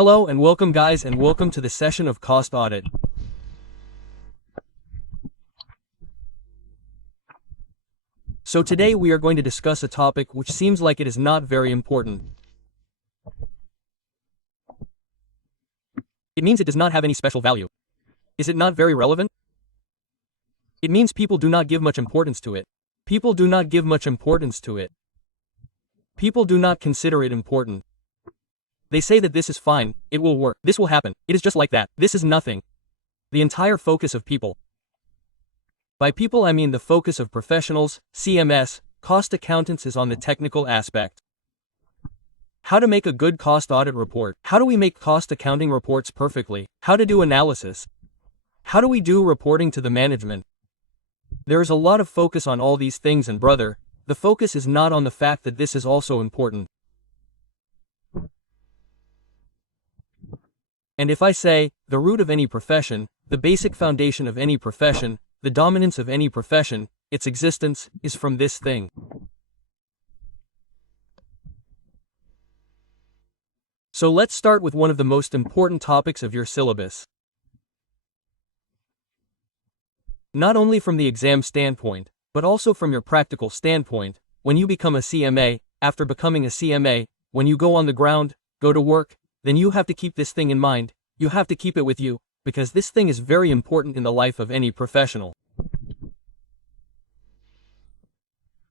Hello and welcome guys and welcome to the session of Cost Audit. So today we are going to discuss a topic which seems like it is not very important. It means it does not have any special value. Is it not very relevant? It means people do not give much importance to it. People do not give much importance to it. People do not consider it important. They say that this is fine, it will work, this will happen, it is just like that, this is nothing. The entire focus of people. By people I mean the focus of professionals, CMS, cost accountants is on the technical aspect. How to make a good cost audit report. How do we make cost accounting reports perfectly? How to do analysis. How do we do reporting to the management? There is a lot of focus on all these things and brother, the focus is not on the fact that this is also important. And if I say, the root of any profession, the basic foundation of any profession, the dominance of any profession, its existence, is from this thing. So let's start with one of the most important topics of your syllabus. Not only from the exam standpoint, but also from your practical standpoint, when you become a CMA, after becoming a CMA, when you go on the ground, go to work, then you have to keep this thing in mind, you have to keep it with you, because this thing is very important in the life of any professional.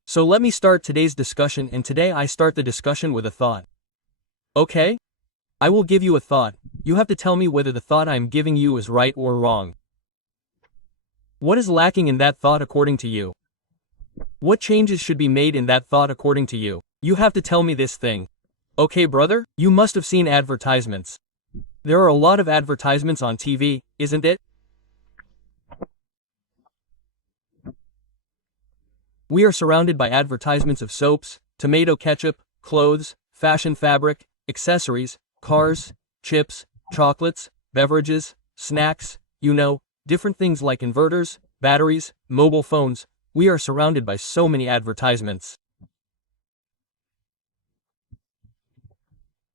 So let me start today's discussion, and today I start the discussion with a thought. Okay? I will give you a thought, you have to tell me whether the thought I am giving you is right or wrong. What is lacking in that thought according to you? What changes should be made in that thought according to you? You have to tell me this thing. Okay brother, you must have seen advertisements. There are a lot of advertisements on TV, isn't it? We are surrounded by advertisements of soaps, tomato ketchup, clothes, fashion fabric, accessories, cars, chips, chocolates, beverages, snacks, different things like inverters, batteries, mobile phones. We are surrounded by so many advertisements.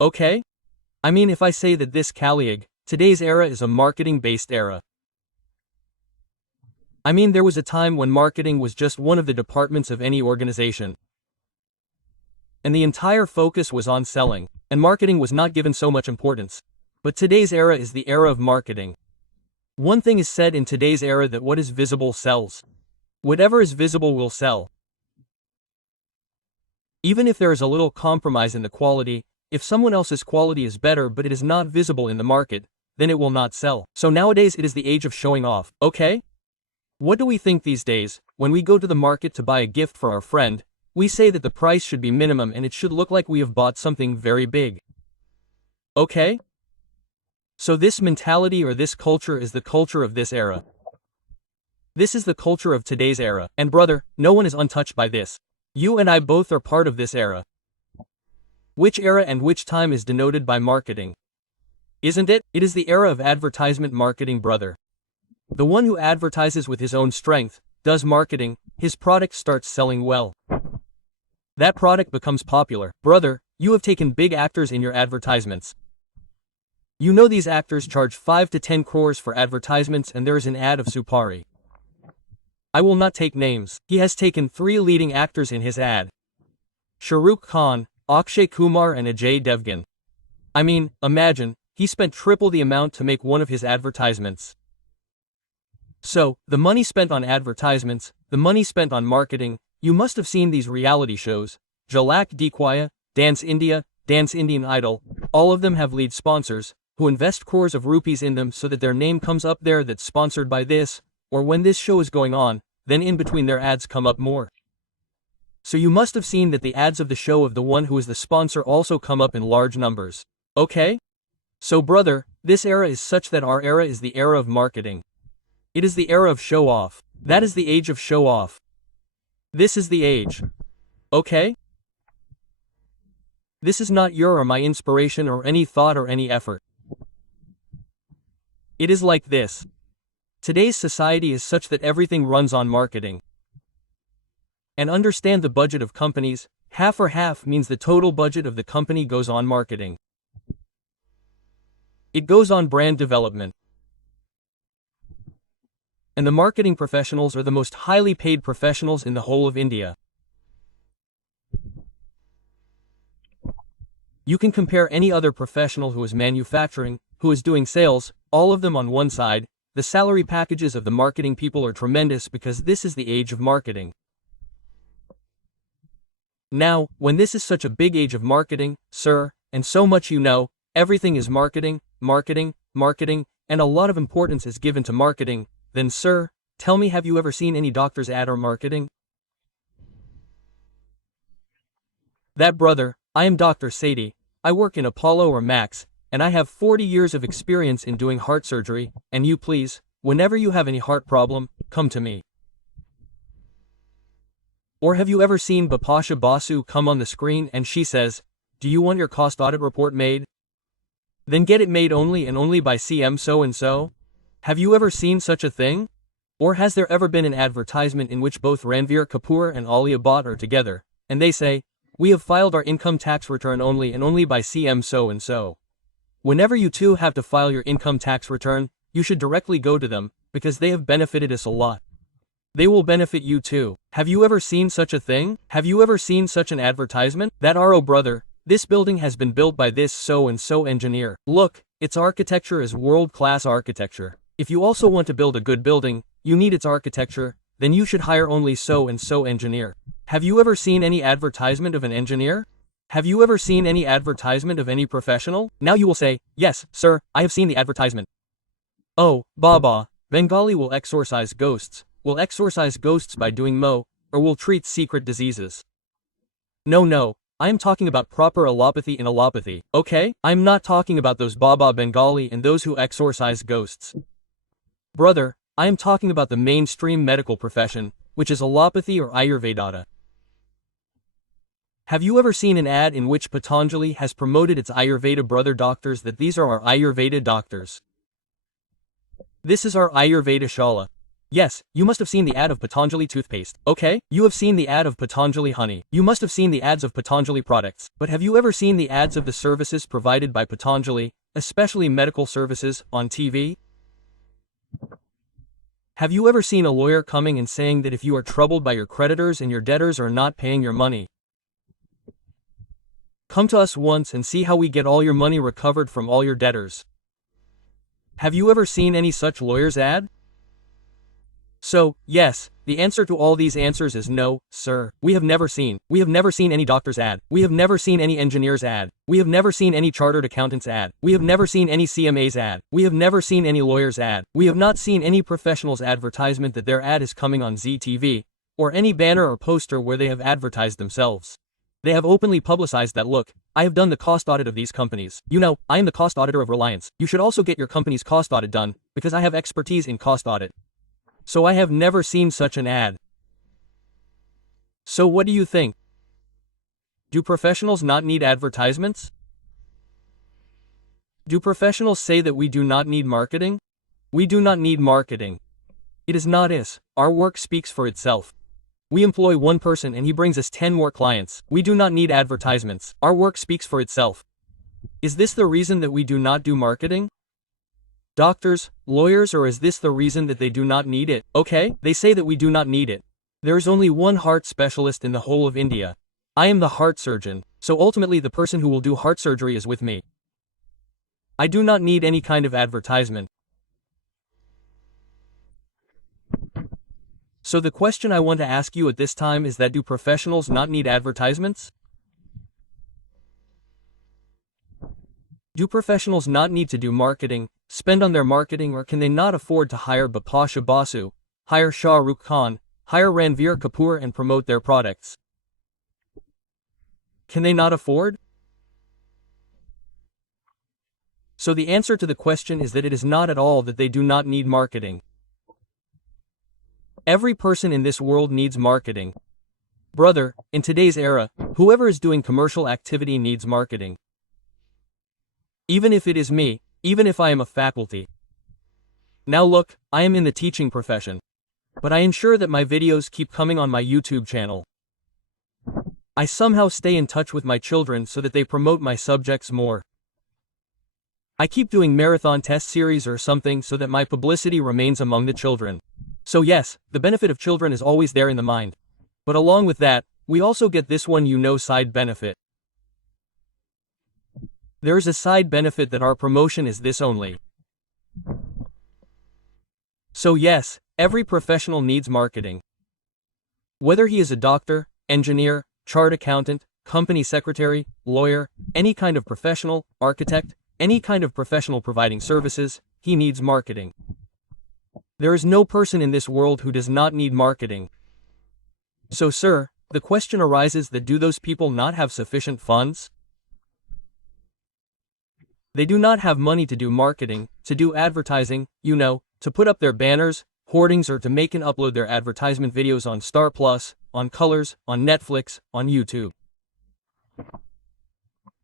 Okay? I mean if I say that this colleague, today's era is a marketing-based era. I mean there was a time when marketing was just one of the departments of any organization. And the entire focus was on selling, and marketing was not given so much importance. But today's era is the era of marketing. One thing is said in today's era that what is visible sells. Whatever is visible will sell. Even if there is a little compromise in the quality, if someone else's quality is better but it is not visible in the market, then it will not sell. So nowadays it is the age of showing off, okay? What do we think these days, when we go to the market to buy a gift for our friend, we say that the price should be minimum and it should look like we have bought something very big. Okay? So this mentality or this culture is the culture of this era. This is the culture of today's era, and brother, no one is untouched by this. You and I both are part of this era. Which era and which time is denoted by marketing? Isn't it? It is the era of advertisement marketing, brother. The one who advertises with his own strength, does marketing, his product starts selling well. That product becomes popular. Brother, you have taken big actors in your advertisements. You know these actors charge 5 to 10 crores for advertisements and there is an ad of Supari. I will not take names. He has taken 3 leading actors in his ad. Shah Rukh Khan, Akshay Kumar and Ajay Devgan. I mean, imagine, he spent triple the amount to make one of his advertisements. So, the money spent on advertisements, the money spent on marketing, you must have seen these reality shows, Jhalak Dikhwaya, Dance India, Dance Indian Idol, all of them have lead sponsors, who invest crores of rupees in them so that their name comes up there that's sponsored by this, or when this show is going on, then in between their ads come up more. So you must have seen that the ads of the show of the one who is the sponsor also come up in large numbers. Okay? So brother, this era is such that our era is the era of marketing. It is the era of show-off. That is the age of show-off. This is the age. Okay? This is not your or my inspiration or any thought or any effort. It is like this. Today's society is such that everything runs on marketing. And understand the budget of companies, half or half means the total budget of the company goes on marketing. It goes on brand development. And the marketing professionals are the most highly paid professionals in the whole of India. You can compare any other professional who is manufacturing, who is doing sales, all of them on one side. The salary packages of the marketing people are tremendous because this is the age of marketing. Now, when this is such a big age of marketing, sir, and so much you know, everything is marketing, marketing, marketing, and a lot of importance is given to marketing, then sir, tell me, have you ever seen any doctor's ad or marketing? That brother, I am Dr. Sadie, I work in Apollo or Max, and I have 40 years of experience in doing heart surgery, and you please, whenever you have any heart problem, come to me. Or have you ever seen Bapasha Basu come on the screen and she says, do you want your cost audit report made? Then get it made only and only by CM so-and-so? Have you ever seen such a thing? Or has there ever been an advertisement in which both Ranveer Kapoor and Alia Bhatt are together, and they say, we have filed our income tax return only and only by CM so-and-so? Whenever you two have to file your income tax return, you should directly go to them, because they have benefited us a lot. They will benefit you too. Have you ever seen such a thing? Have you ever seen such an advertisement? That RO brother, this building has been built by this so-and-so engineer. Look, its architecture is world-class architecture. If you also want to build a good building, you need its architecture, then you should hire only so-and-so engineer. Have you ever seen any advertisement of an engineer? Have you ever seen any advertisement of any professional? Now you will say, yes, sir, I have seen the advertisement. Oh, Baba, Bengali will exorcise ghosts by doing mo, or will treat secret diseases. No, I am talking about proper allopathy in allopathy, okay? I'm not talking about those Baba Bengali and those who exorcise ghosts. Brother, I am talking about the mainstream medical profession, which is allopathy or Ayurveda. Have you ever seen an ad in which Patanjali has promoted its Ayurveda brother doctors that these are our Ayurveda doctors? This is our Ayurveda Shala. Yes, you must have seen the ad of Patanjali toothpaste, okay? You have seen the ad of Patanjali honey. You must have seen the ads of Patanjali products. But have you ever seen the ads of the services provided by Patanjali, especially medical services, on TV? Have you ever seen a lawyer coming and saying that if you are troubled by your creditors and your debtors are not paying your money, come to us once and see how we get all your money recovered from all your debtors? Have you ever seen any such lawyer's ad? So, yes, the answer to all these answers is no, sir. We have never seen any doctor's ad. We have never seen any engineer's ad. We have never seen any chartered accountant's ad. We have never seen any CMA's ad. We have never seen any lawyer's ad. We have not seen any professional's advertisement that their ad is coming on ZTV, or any banner or poster where they have advertised themselves. They have openly publicized that, look, I have done the cost audit of these companies. You know, I am the cost auditor of Reliance. You should also get your company's cost audit done, because I have expertise in cost audit. So I have never seen such an ad. So what do you think? Do professionals not need advertisements? Do professionals say that we do not need marketing? We do not need marketing. It is not us. Our work speaks for itself. We employ one person and he brings us 10 more clients. We do not need advertisements. Our work speaks for itself. Is this the reason that we do not do marketing? Doctors, lawyers, or is this the reason that they do not need it? Okay, they say that we do not need it. There is only one heart specialist in the whole of India. I am the heart surgeon, so ultimately the person who will do heart surgery is with me. I do not need any kind of advertisement. So the question I want to ask you at this time is that, do professionals not need advertisements? Do professionals not need to do marketing, spend on their marketing, or can they not afford to hire Bapasha Basu, hire Shah Rukh Khan, hire Ranveer Kapoor and promote their products? Can they not afford? So the answer to the question is that it is not at all that they do not need marketing. Every person in this world needs marketing. Brother, in today's era, whoever is doing commercial activity needs marketing. Even if it is me, even if I am a faculty. Now look, I am in the teaching profession. But I ensure that my videos keep coming on my YouTube channel. I somehow stay in touch with my children so that they promote my subjects more. I keep doing marathon test series or something so that my publicity remains among the children. So yes, the benefit of children is always there in the mind. But along with that, we also get this one side benefit. There is a side benefit that our promotion is this only. So yes, every professional needs marketing. Whether he is a doctor, engineer, chart accountant, company secretary, lawyer, any kind of professional, architect, any kind of professional providing services, he needs marketing. There is no person in this world who does not need marketing. So sir, the question arises that do those people not have sufficient funds? They do not have money to do marketing, to do advertising, to put up their banners, hoardings, or to make and upload their advertisement videos on Star Plus, on Colors, on Netflix, on YouTube.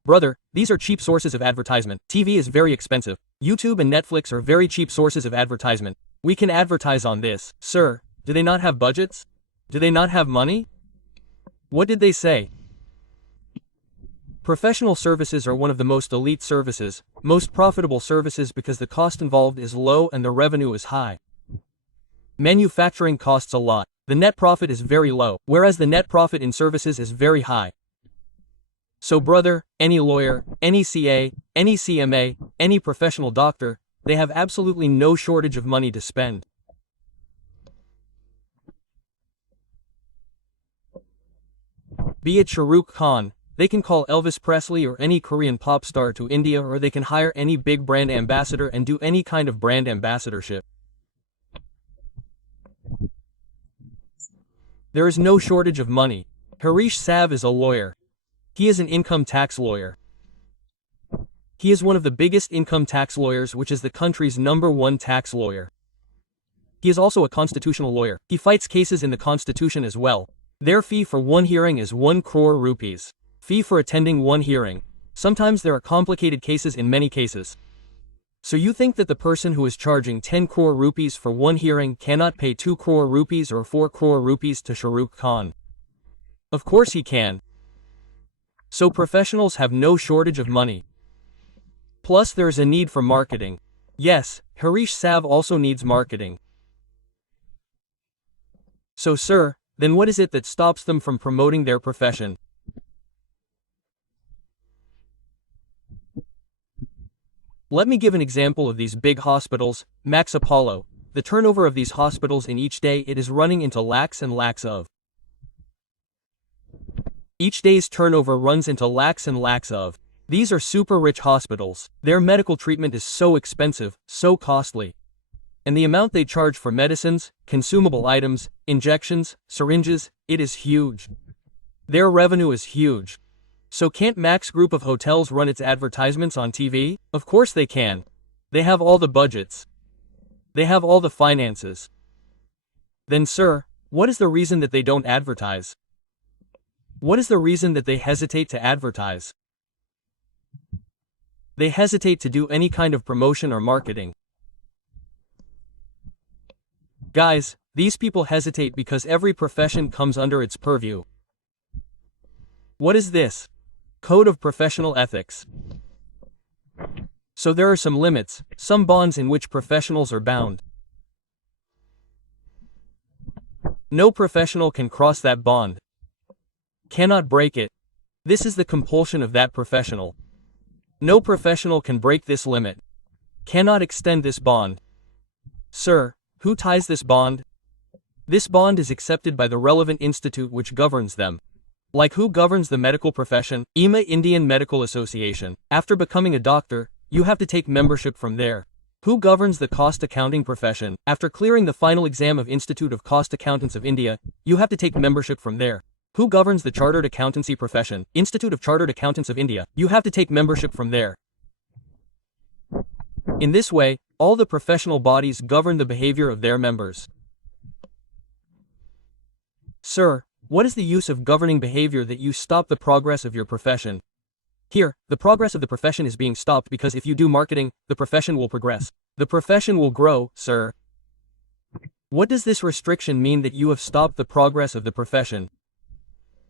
Brother, these are cheap sources of advertisement. TV is very expensive. YouTube and Netflix are very cheap sources of advertisement. We can advertise on this. Sir, do they not have budgets? Do they not have money? What did they say? Professional services are one of the most elite services, most profitable services because the cost involved is low and the revenue is high. Manufacturing costs a lot. The net profit is very low, whereas the net profit in services is very high. So brother, any lawyer, any CA, any CMA, any professional doctor, they have absolutely no shortage of money to spend. Be it Shah Rukh Khan, they can call Elvis Presley or any Korean pop star to India, or they can hire any big brand ambassador and do any kind of brand ambassadorship. There is no shortage of money. Harish Sav is a lawyer. He is an income tax lawyer. He is one of the biggest income tax lawyers, which is the country's #1 tax lawyer. He is also a constitutional lawyer. He fights cases in the constitution as well. Their fee for one hearing is 1 crore rupees. Fee for attending one hearing. Sometimes there are complicated cases in many cases. So you think that the person who is charging 10 crore rupees for one hearing cannot pay 2 crore rupees or 4 crore rupees to Shah Rukh Khan? Of course he can. So professionals have no shortage of money. Plus there is a need for marketing. Yes, Harish Sav also needs marketing. So sir, then what is it that stops them from promoting their profession? Let me give an example of these big hospitals, Max Apollo. The turnover of these hospitals in each day, it is running into lakhs and lakhs of. Each day's turnover runs into lakhs and lakhs of. These are super rich hospitals. Their medical treatment is so expensive, so costly. And the amount they charge for medicines, consumable items, injections, syringes, it is huge. Their revenue is huge. So can't Max Group of Hotels run its advertisements on TV? Of course they can. They have all the budgets. They have all the finances. Then sir, what is the reason that they don't advertise? What is the reason that they hesitate to advertise? They hesitate to do any kind of promotion or marketing. Guys, these people hesitate because every profession comes under its purview. What is this? Code of Professional Ethics. So there are some limits, some bonds in which professionals are bound. No professional can cross that bond. Cannot break it. This is the compulsion of that professional. No professional can break this limit. Cannot extend this bond. Sir, who ties this bond? This bond is accepted by the relevant institute which governs them. Like who governs the medical profession? CMA, Indian Medical Association. After becoming a doctor, you have to take membership from there. Who governs the cost accounting profession? After clearing the final exam of Institute of Cost Accountants of India, you have to take membership from there. Who governs the chartered accountancy profession? Institute of Chartered Accountants of India. You have to take membership from there. In this way, all the professional bodies govern the behavior of their members. Sir, what is the use of governing behavior that you stop the progress of your profession? Here, the progress of the profession is being stopped because if you do marketing, the profession will progress. The profession will grow, sir. What does this restriction mean that you have stopped the progress of the profession?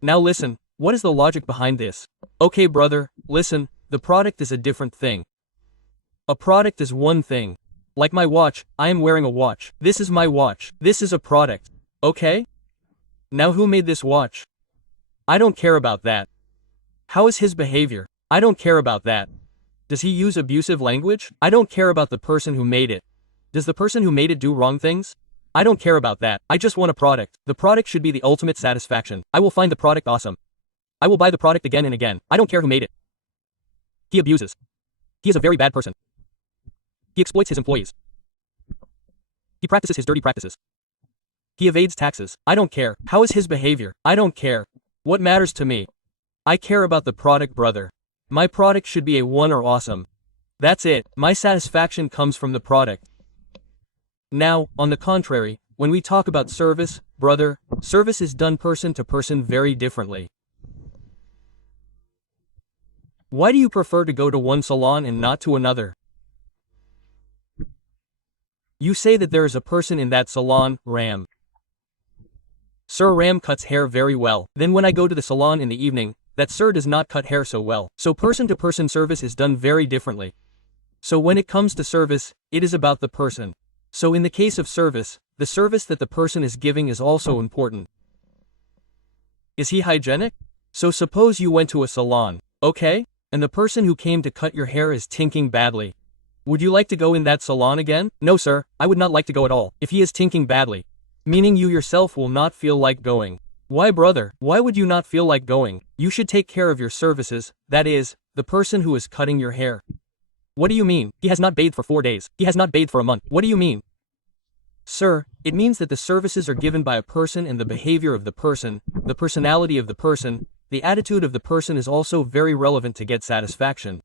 Now listen, what is the logic behind this? Okay brother, listen, the product is a different thing. A product is one thing. Like my watch, I am wearing a watch. This is my watch. This is a product. Okay? Now who made this watch? I don't care about that. How is his behavior? I don't care about that. Does he use abusive language? I don't care about the person who made it. Does the person who made it do wrong things? I don't care about that. I just want a product. The product should be the ultimate satisfaction. I will find the product awesome. I will buy the product again and again. I don't care who made it. He abuses. He is a very bad person. He exploits his employees. He practices his dirty practices. He evades taxes. I don't care. How is his behavior? I don't care. What matters to me? I care about the product, brother. My product should be A1 or awesome. That's it. My satisfaction comes from the product. Now, on the contrary, when we talk about service, brother, service is done person to person very differently. Why do you prefer to go to one salon and not to another? You say that there is a person in that salon, Ram. Sir Ram cuts hair very well. Then when I go to the salon in the evening, that sir does not cut hair so well. So person-to-person service is done very differently. So when it comes to service, it is about the person. So in the case of service, the service that the person is giving is also important. Is he hygienic? So suppose you went to a salon, okay? And the person who came to cut your hair is tinking badly. Would you like to go in that salon again? No sir, I would not like to go at all, if he is tinking badly. Meaning you yourself will not feel like going. Why brother? Why would you not feel like going? You should take care of your services, that is, the person who is cutting your hair. What do you mean? He has not bathed for 4 days. He has not bathed for a month. What do you mean? Sir, it means that the services are given by a person and the behavior of the person, the personality of the person, the attitude of the person is also very relevant to get satisfaction.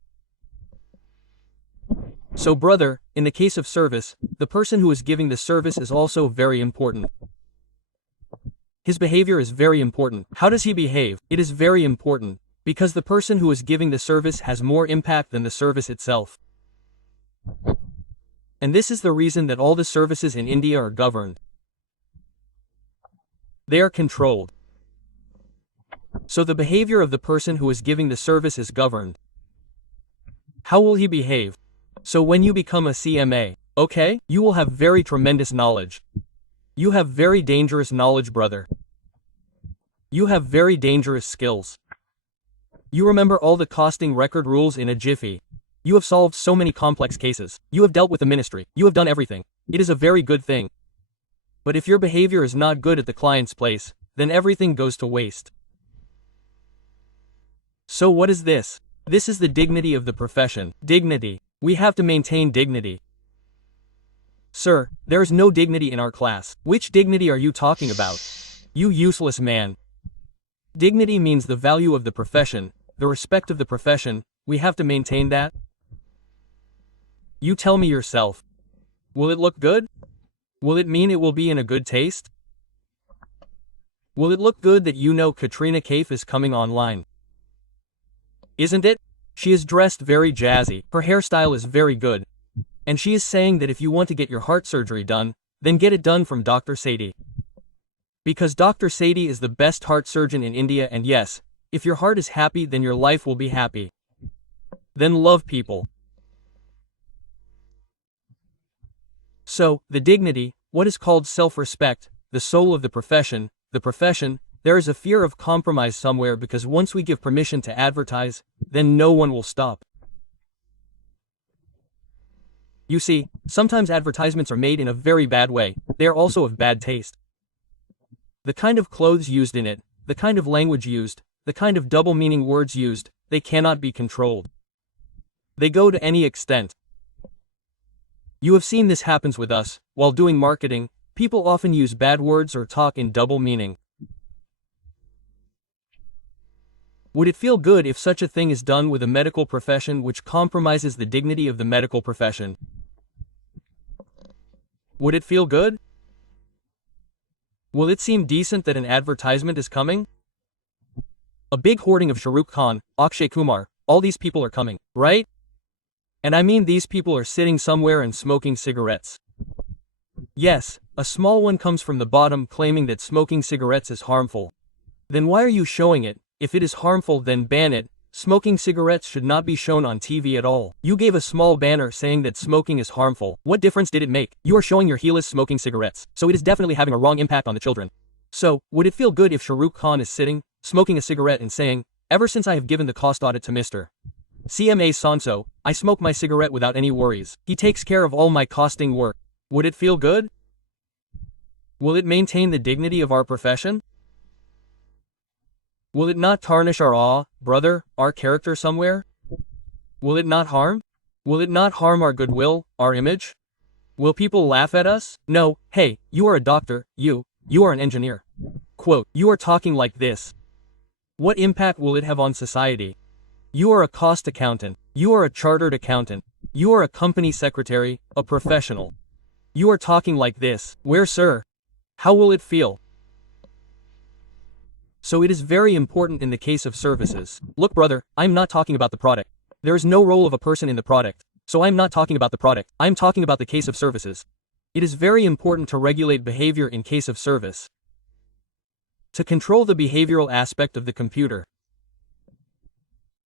So brother, in the case of service, the person who is giving the service is also very important. His behavior is very important. How does he behave? It is very important, because the person who is giving the service has more impact than the service itself. And this is the reason that all the services in India are governed. They are controlled. So the behavior of the person who is giving the service is governed. How will he behave? So when you become a CMA, okay, you will have very tremendous knowledge. You have very dangerous knowledge, brother. You have very dangerous skills. You remember all the costing record rules in a jiffy. You have solved so many complex cases. You have dealt with the ministry. You have done everything. It is a very good thing. But if your behavior is not good at the client's place, then everything goes to waste. So what is this? This is the dignity of the profession. Dignity. We have to maintain dignity. Sir, there is no dignity in our class. Which dignity are you talking about? You useless man. Dignity means the value of the profession, the respect of the profession. We have to maintain that. You tell me yourself. Will it look good? Will it mean it will be in a good taste? Will it look good that you know Katrina Kaif is coming online? Isn't it? She is dressed very jazzy, her hairstyle is very good. And she is saying that if you want to get your heart surgery done, then get it done from Dr. Sadie. Because Dr. Sadie is the best heart surgeon in India, and yes, if your heart is happy then your life will be happy. Then love people. So, the dignity, what is called self-respect, the soul of the profession, there is a fear of compromise somewhere because once we give permission to advertise, then no one will stop. You see, sometimes advertisements are made in a very bad way, they are also of bad taste. The kind of clothes used in it, the kind of language used, the kind of double-meaning words used, they cannot be controlled. They go to any extent. You have seen this happens with us, while doing marketing, people often use bad words or talk in double meaning. Would it feel good if such a thing is done with a medical profession which compromises the dignity of the medical profession? Would it feel good? Will it seem decent that an advertisement is coming? A big hoarding of Shah Rukh Khan, Akshay Kumar, all these people are coming, right? And I mean these people are sitting somewhere and smoking cigarettes. Yes, a small one comes from the bottom claiming that smoking cigarettes is harmful. Then why are you showing it? If it is harmful then ban it, Smoking cigarettes should not be shown on TV at all. You gave a small banner saying that smoking is harmful. What difference did it make? You are showing your heelers smoking cigarettes, so it is definitely having a wrong impact on the children. So, would it feel good if Shahrukh Khan is sitting, smoking a cigarette and saying, "Ever since I have given the cost audit to Mr. CMA Sonso, I smoke my cigarette without any worries. He takes care of all my costing work." Would it feel good? Will it maintain the dignity of our profession? Will it not tarnish our our character somewhere? Will it not harm? Will it not harm our goodwill, our image? Will people laugh at us? No, hey, you are a doctor, you are an engineer. Quote, you are talking like this. What impact will it have on society? You are a cost accountant. You are a chartered accountant. You are a company secretary, a professional. You are talking like this. Where, sir? How will it feel? So it is very important in the case of services. Look, brother, I'm not talking about the product. There is no role of a person in the product. So I'm not talking about the product. I'm talking about the case of services. It is very important to regulate behavior in case of service. To control the behavioral aspect of the computer.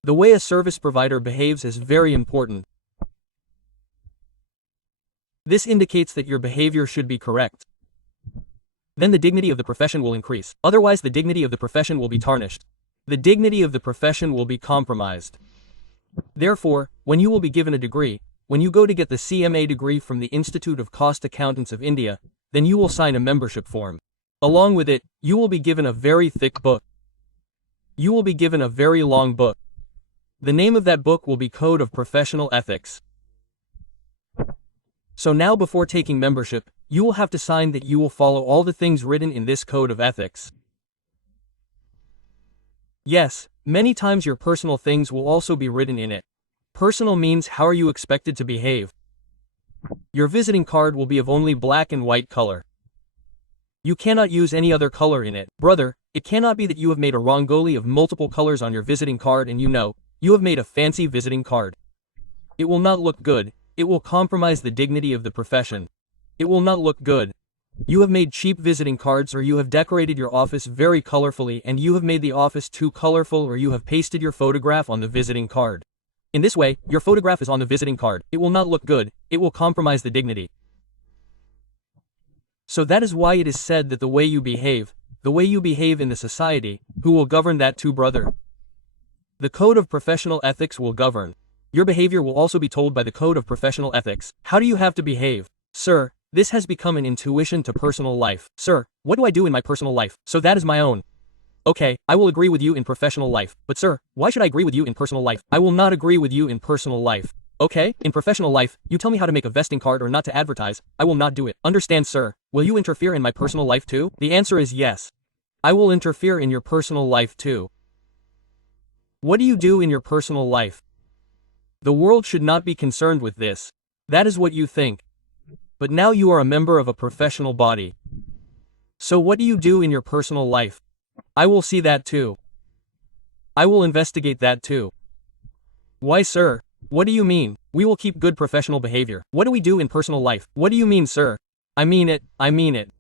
The way a service provider behaves is very important. This indicates that your behavior should be correct. Then the dignity of the profession will increase. Otherwise, the dignity of the profession will be tarnished. The dignity of the profession will be compromised. Therefore, when you will be given a degree, when you go to get the CMA degree from the Institute of Cost Accountants of India, then you will sign a membership form. Along with it, you will be given a very thick book. You will be given a very long book. The name of that book will be Code of Professional Ethics. So now before taking membership, you will have to sign that you will follow all the things written in this Code of Ethics. Yes, many times your personal things will also be written in it. Personal means how are you expected to behave. Your visiting card will be of only black and white color. You cannot use any other color in it. Brother, it cannot be that you have made a rangoli of multiple colors on your visiting card and you have made a fancy visiting card. It will not look good. It will compromise the dignity of the profession. It will not look good. You have made cheap visiting cards, or you have decorated your office very colorfully, and you have made the office too colorful, or you have pasted your photograph on the visiting card. In this way, your photograph is on the visiting card. It will not look good. It will compromise the dignity. So that is why it is said that the way you behave in the society, who will govern that too, brother? The Code of Professional Ethics will govern. Your behavior will also be told by the Code of Professional Ethics. How do you have to behave? Sir, this has become an intuition to personal life. Sir, what do I do in my personal life? So that is my own. Okay, I will agree with you in professional life. But sir, why should I agree with you in personal life? I will not agree with you in personal life. Okay, in professional life, you tell me how to make a vesting card or not to advertise. I will not do it. Understand, sir? Will you interfere in my personal life too? The answer is yes. I will interfere in your personal life too. What do you do in your personal life? The world should not be concerned with this. That is what you think. But now you are a member of a professional body. So what do you do in your personal life? I will see that too. I will investigate that too. Why, sir? What do you mean? We will keep good professional behavior. What do we do in personal life? What do you mean, sir? I mean it. I mean it.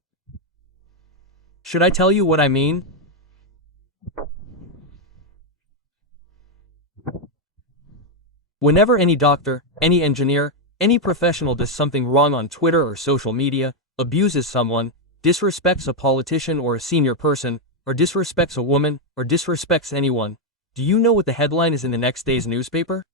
Should I tell you what I mean? Whenever any doctor, any engineer, any professional does something wrong on Twitter or social media, abuses someone, disrespects a politician or a senior person, or disrespects a woman, or disrespects anyone, do you know what the headline is in the next day's newspaper?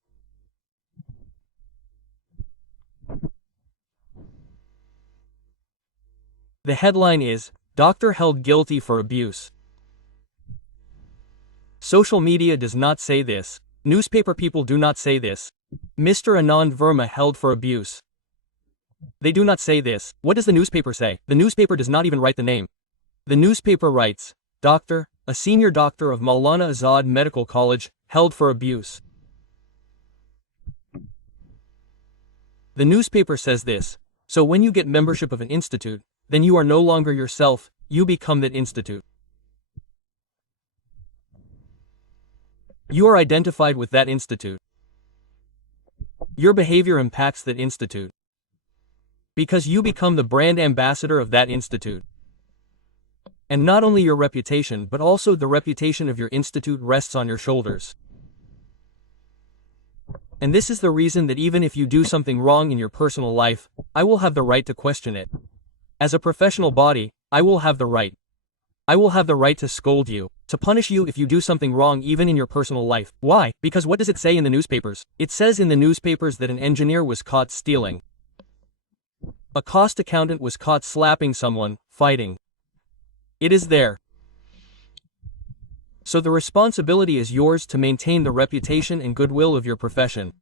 The headline is, "Doctor held guilty for abuse." Social media does not say this. Newspaper people do not say this. Mr. Anand Verma held for abuse. They do not say this. What does the newspaper say? The newspaper does not even write the name. The newspaper writes, "Doctor, a senior doctor of Maulana Azad Medical College, held for abuse." The newspaper says this. So when you get membership of an institute, then you are no longer yourself, you become that institute. You are identified with that institute. Your behavior impacts that institute. Because you become the brand ambassador of that institute. And not only your reputation but also the reputation of your institute rests on your shoulders. And this is the reason that even if you do something wrong in your personal life, I will have the right to question it. As a professional body, I will have the right. I will have the right to scold you, to punish you if you do something wrong even in your personal life. Why? Because what does it say in the newspapers? It says in the newspapers that an engineer was caught stealing. A cost accountant was caught slapping someone, fighting. It is there. So the responsibility is yours to maintain the reputation and goodwill of your profession.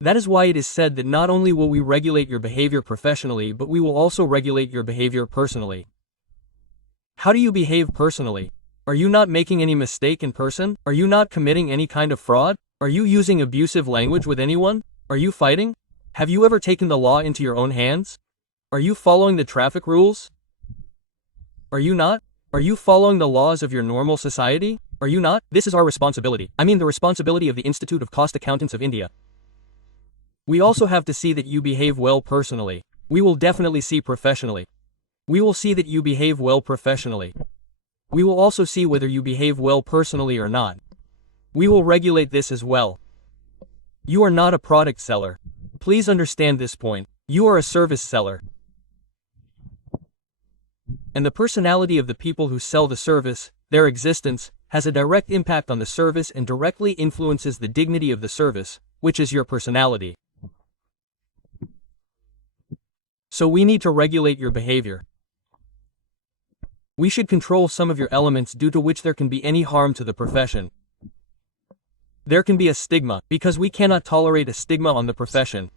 That is why it is said that not only will we regulate your behavior professionally, but we will also regulate your behavior personally. How do you behave personally? Are you not making any mistake in person? Are you not committing any kind of fraud? Are you using abusive language with anyone? Are you fighting? Have you ever taken the law into your own hands? Are you following the traffic rules? Are you not? Are you following the laws of your normal society? Are you not? This is our responsibility. I mean the responsibility of the Institute of Cost Accountants of India. We also have to see that you behave well personally. We will definitely see professionally. We will see that you behave well professionally. We will also see whether you behave well personally or not. We will regulate this as well. You are not a product seller. Please understand this point. You are a service seller. And the personality of the people who sell the service, their existence, has a direct impact on the service and directly influences the dignity of the service, which is your personality. So we need to regulate your behavior. We should control some of your elements due to which there can be any harm to the profession. There can be a stigma, because we cannot tolerate a stigma on the profession.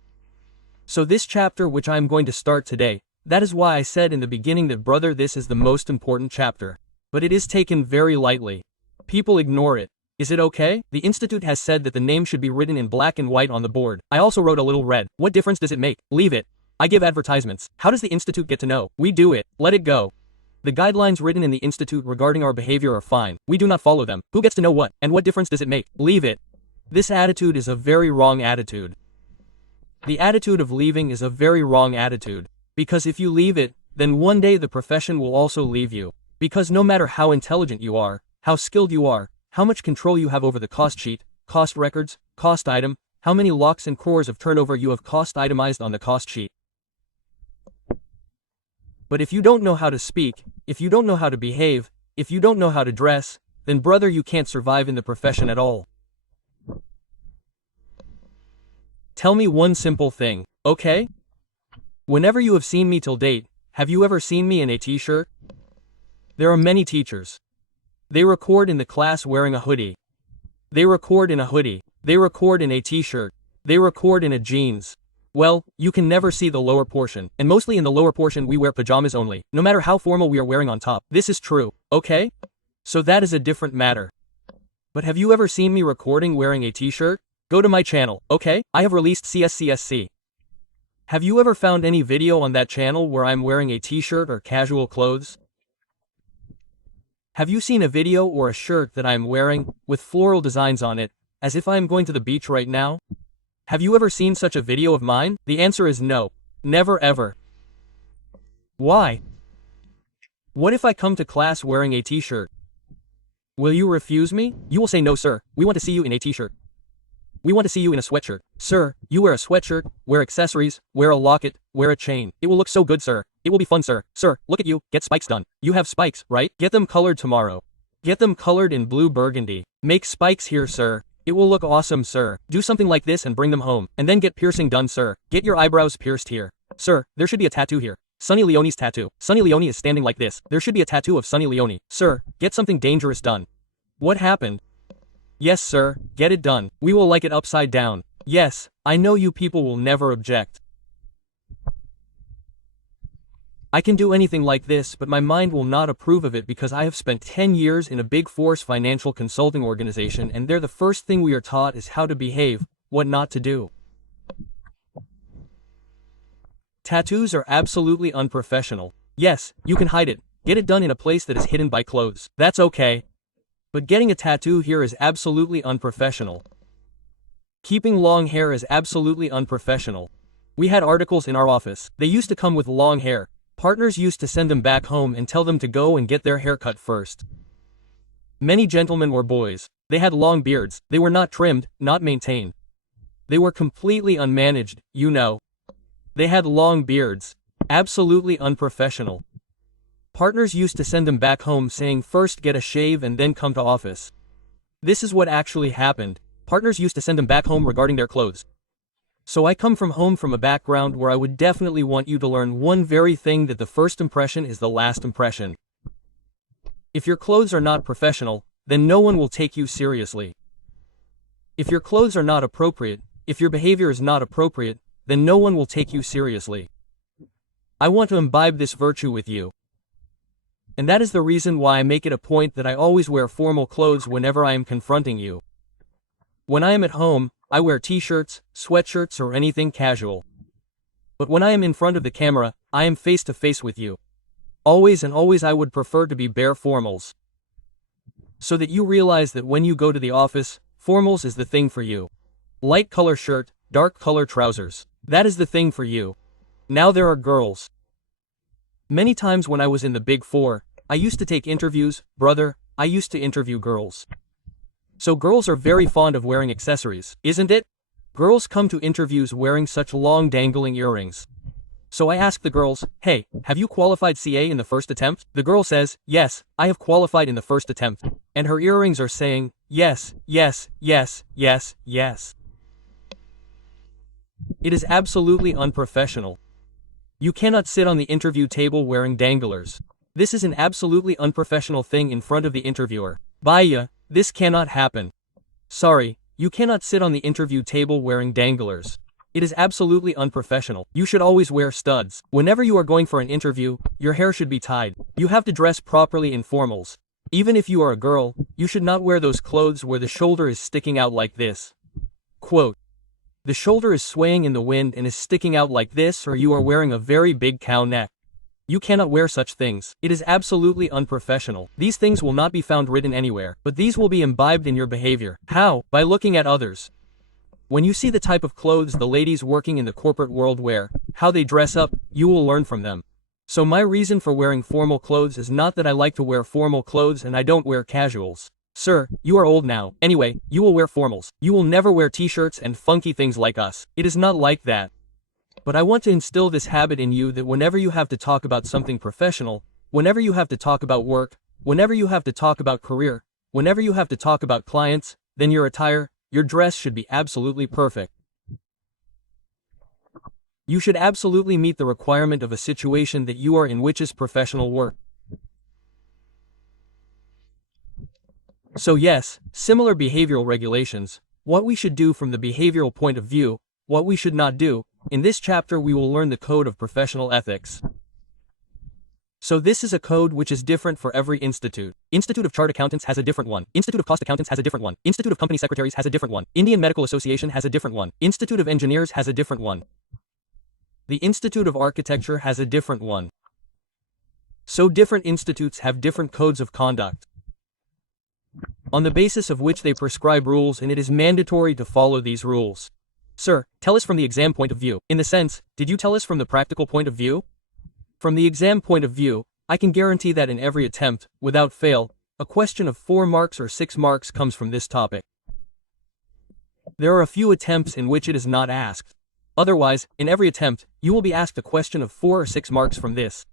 So this chapter which I am going to start today, that is why I said in the beginning that brother, this is the most important chapter. But it is taken very lightly. People ignore it. Is it okay? The Institute has said that the name should be written in black and white on the board. I also wrote a little red. What difference does it make? Leave it. I give advertisements. How does the Institute get to know? We do it. Let it go. The guidelines written in the Institute regarding our behavior are fine. We do not follow them. Who gets to know what? And what difference does it make? Leave it. This attitude is a very wrong attitude. The attitude of leaving is a very wrong attitude. Because if you leave it, then one day the profession will also leave you. Because no matter how intelligent you are, how skilled you are, how much control you have over the cost sheet, cost records, cost item, how many lakhs and crores of turnover you have cost itemized on the cost sheet. But if you don't know how to speak, if you don't know how to behave, if you don't know how to dress, then brother, you can't survive in the profession at all. Tell me one simple thing, okay? Whenever you have seen me till date, have you ever seen me in a t-shirt? There are many teachers. They record in the class wearing a hoodie. They record in a hoodie. They record in a t-shirt. They record in a jeans. Well, you can never see the lower portion, and mostly in the lower portion we wear pajamas only, no matter how formal we are wearing on top. This is true, okay? So that is a different matter. But have you ever seen me recording wearing a t-shirt? Go to my channel, okay? I have released CSCSC. Have you ever found any video on that channel where I'm wearing a t-shirt or casual clothes? Have you seen a video or a shirt that I am wearing, with floral designs on it, as if I am going to the beach right now? Have you ever seen such a video of mine? The answer is no. Never ever. Why? What if I come to class wearing a t-shirt? Will you refuse me? You will say no, sir. We want to see you in a t-shirt. We want to see you in a sweatshirt. Sir, you wear a sweatshirt, wear accessories, wear a locket, wear a chain. It will look so good, sir. It will be fun, sir. Sir, look at you. Get spikes done. You have spikes, right? Get them colored tomorrow. Get them colored in blue burgundy. Make spikes here, sir. It will look awesome, sir. Do something like this and bring them home. And then get piercing done, sir. Get your eyebrows pierced here. Sir, there should be a tattoo here. Sunny Leone's tattoo. Sunny Leone is standing like this. There should be a tattoo of Sunny Leone. Sir, get something dangerous done. What happened? Yes, sir. Get it done. We will like it upside down. Yes, I know you people will never object. I can do anything like this, but my mind will not approve of it because I have spent 10 years in a big force financial consulting organization, and there the first thing we are taught is how to behave, what not to do. Tattoos are absolutely unprofessional. Yes, you can hide it. Get it done in a place that is hidden by clothes. That's okay. But getting a tattoo here is absolutely unprofessional. Keeping long hair is absolutely unprofessional. We had articles in our office. They used to come with long hair. Partners used to send them back home and tell them to go and get their hair cut first. Many gentlemen or boys, They had long beards, they were not trimmed, not maintained. They were completely unmanaged, you know. They had long beards. Absolutely unprofessional. Partners used to send them back home saying first get a shave and then come to office. This is what actually happened. Partners used to send them back home regarding their clothes. So I come from home from a background where I would definitely want you to learn one very thing, that the first impression is the last impression. If your clothes are not professional, then no one will take you seriously. If your clothes are not appropriate, if your behavior is not appropriate, then no one will take you seriously. I want to imbibe this virtue with you. And that is the reason why I make it a point that I always wear formal clothes whenever I am confronting you. When I am at home, I wear t-shirts, sweatshirts, or anything casual. But when I am in front of the camera, I am face to face with you. Always and always I would prefer to be bare formals. So that you realize that when you go to the office, formals is the thing for you. Light color shirt, dark color trousers. That is the thing for you. Now there are girls. Many times when I was in the Big Four, I used to take interviews, brother, I used to interview girls. So girls are very fond of wearing accessories, isn't it? Girls come to interviews wearing such long dangling earrings. So I ask the girls, hey, have you qualified CA in the first attempt? The girl says, yes, I have qualified in the first attempt. And her earrings are saying, yes, yes, yes, yes, yes. It is absolutely unprofessional. You cannot sit on the interview table wearing danglers. This is an absolutely unprofessional thing in front of the interviewer. Baya, this cannot happen. Sorry, you cannot sit on the interview table wearing danglers. It is absolutely unprofessional. You should always wear studs. Whenever you are going for an interview, your hair should be tied. You have to dress properly in formals. Even if you are a girl, you should not wear those clothes where the shoulder is sticking out like this. Quote, the shoulder is swaying in the wind and is sticking out like this, or you are wearing a very big cow neck. You cannot wear such things. It is absolutely unprofessional. These things will not be found written anywhere, but these will be imbibed in your behavior. How? By looking at others. When you see the type of clothes the ladies working in the corporate world wear, how they dress up, you will learn from them. So my reason for wearing formal clothes is not that I like to wear formal clothes and I don't wear casuals. Sir, you are old now. Anyway, you will wear formals. You will never wear t-shirts and funky things like us. It is not like that. But I want to instill this habit in you that whenever you have to talk about something professional, whenever you have to talk about work, whenever you have to talk about career, whenever you have to talk about clients, then your attire, your dress should be absolutely perfect. You should absolutely meet the requirement of a situation that you are in, which is professional work. So yes, similar behavioral regulations, what we should do from the behavioral point of view, what we should not do. In this chapter we will learn the code of professional ethics. So this is a code which is different for every institute. Institute of Chartered Accountants has a different one. Institute of Cost Accountants has a different one. Institute of Company Secretaries has a different one. Indian Medical Association has a different one. Institute of Engineers has a different one. The Institute of Architecture has a different one. So different institutes have different codes of conduct, on the basis of which they prescribe rules, and it is mandatory to follow these rules. Sir, tell us from the exam point of view. In the sense, did you tell us from the practical point of view? From the exam point of view, I can guarantee that in every attempt, without fail, a question of 4 marks or 6 marks comes from this topic. There are a few attempts in which it is not asked. Otherwise, in every attempt, you will be asked a question of 4 or 6 marks from this.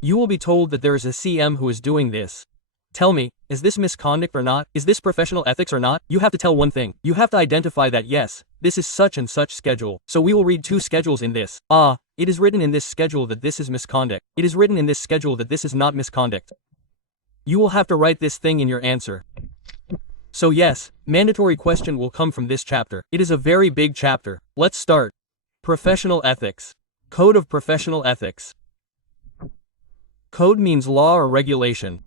You will be told that there is a CM who is doing this. Tell me, is this misconduct or not? Is this professional ethics or not? You have to tell one thing. You have to identify that yes, this is such and such schedule. So we will read 2 schedules in this. It is written in this schedule that this is misconduct. It is written in this schedule that this is not misconduct. You will have to write this thing in your answer. So yes, mandatory question will come from this chapter. It is a very big chapter. Let's start. Professional ethics. Code of professional ethics. Code means law or regulation.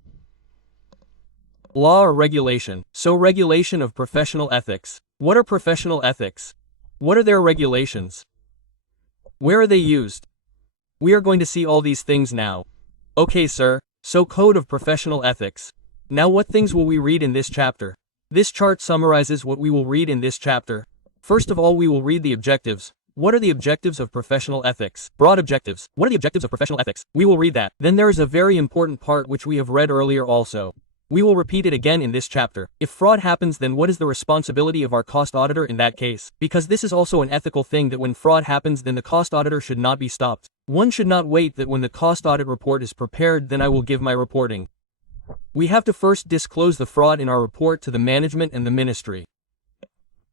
Law or regulation. So regulation of professional ethics. What are professional ethics? What are their regulations? Where are they used? We are going to see all these things now. Okay, sir. So code of professional ethics. Now what things will we read in this chapter? This chart summarizes what we will read in this chapter. First of all, we will read the objectives. What are the objectives of professional ethics? Broad objectives. What are the objectives of professional ethics? We will read that. Then there is a very important part which we have read earlier also. We will repeat it again in this chapter. If fraud happens, then what is the responsibility of our cost auditor in that case? Because this is also an ethical thing that when fraud happens, then the cost auditor should not be stopped. One should not wait that when the cost audit report is prepared, then I will give my reporting. We have to first disclose the fraud in our report to the management and the ministry.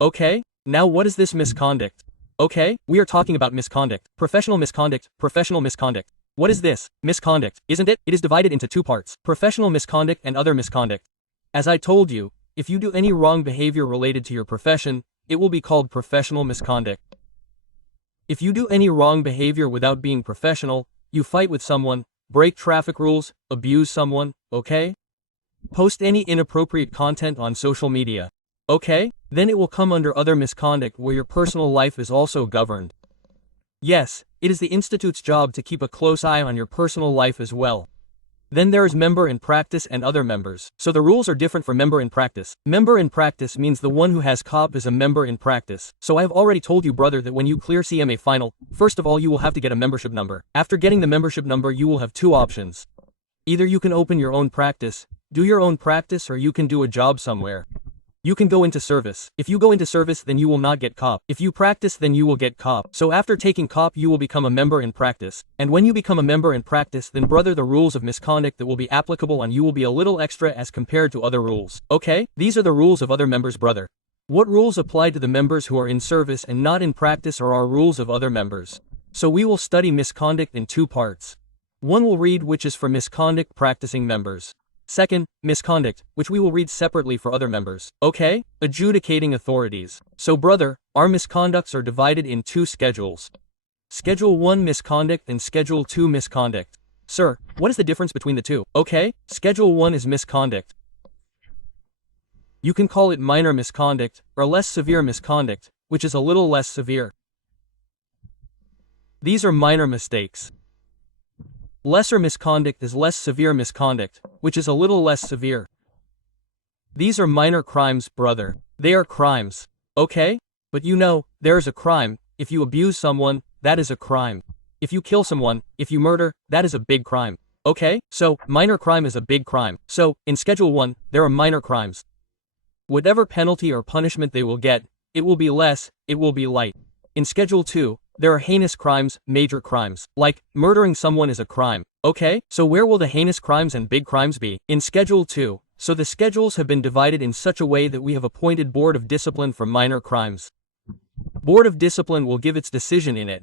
Okay, now what is this misconduct? Okay, we are talking about misconduct. Professional misconduct, professional misconduct. What is this? Misconduct, isn't it? It is divided into two parts, professional misconduct and other misconduct. As I told you, if you do any wrong behavior related to your profession, it will be called professional misconduct. If you do any wrong behavior without being professional, you fight with someone, break traffic rules, abuse someone, okay? Post any inappropriate content on social media, okay? Then it will come under other misconduct where your personal life is also governed. Yes, it is the institute's job to keep a close eye on your personal life as well. Then there is member in practice and other members. So the rules are different for member in practice. Member in practice means the one who has COP is a member in practice. So I have already told you, brother, that when you clear CMA final, first of all you will have to get a membership number. After getting the membership number, you will have two options. Either you can open your own practice, do your own practice, or you can do a job somewhere. You can go into service. If you go into service, then you will not get COP. If you practice, then you will get COP. So after taking COP, you will become a member in practice. And when you become a member in practice, then brother, the rules of misconduct that will be applicable on you will be a little extra as compared to other rules. Okay? These are the rules of other members, brother. What rules apply to the members who are in service and not in practice are our rules of other members. So we will study misconduct in two parts. One will read which is for misconduct practicing members. Second, misconduct, which we will read separately for other members. Okay? Adjudicating authorities. So brother, our misconducts are divided in two schedules. Schedule 1 misconduct and Schedule 2 misconduct. Sir, what is the difference between the two? Okay, Schedule 1 is misconduct. You can call it minor misconduct, or less severe misconduct, which is a little less severe. These are minor mistakes. Lesser misconduct is less severe misconduct, which is a little less severe. These are minor crimes, brother. They are crimes. Okay? But you know, there is a crime. If you abuse someone, that is a crime. If you kill someone, if you murder, that is a big crime. Okay? So, minor crime is a big crime. So, in Schedule 1, there are minor crimes. Whatever penalty or punishment they will get, it will be less, it will be light. In Schedule 2, there are heinous crimes, major crimes. Like, murdering someone is a crime. Okay? So where will the heinous crimes and big crimes be? In Schedule 2. So the schedules have been divided in such a way that we have appointed Board of Discipline for minor crimes. Board of Discipline will give its decision in it.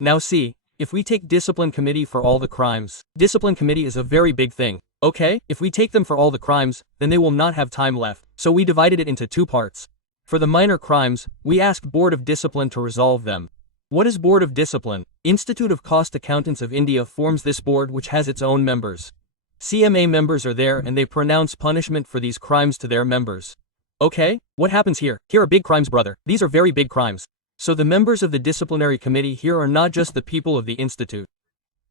Now see, if we take Discipline Committee for all the crimes, Discipline Committee is a very big thing. Okay? If we take them for all the crimes, then they will not have time left. So we divided it into two parts. For the minor crimes, we asked Board of Discipline to resolve them. What is Board of Discipline? Institute of Cost Accountants of India forms this board which has its own members. CMA members are there and they pronounce punishment for these crimes to their members. Okay? What happens here? Here are big crimes, brother. These are very big crimes. So the members of the disciplinary committee here are not just the people of the institute.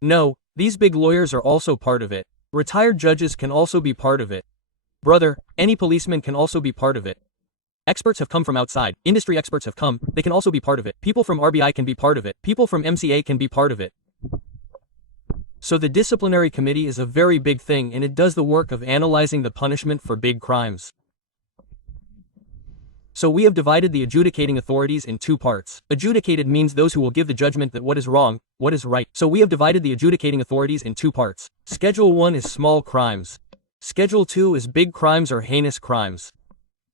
No, these big lawyers are also part of it. Retired judges can also be part of it. Brother, any policeman can also be part of it. Experts have come from outside. Industry experts have come. They can also be part of it. People from RBI can be part of it. People from MCA can be part of it. So the disciplinary committee is a very big thing and it does the work of analyzing the punishment for big crimes. So we have divided the adjudicating authorities in two parts. Adjudicated means those who will give the judgment that what is wrong, what is right. So we have divided the adjudicating authorities in two parts. Schedule 1 is small crimes. Schedule 2 is big crimes or heinous crimes.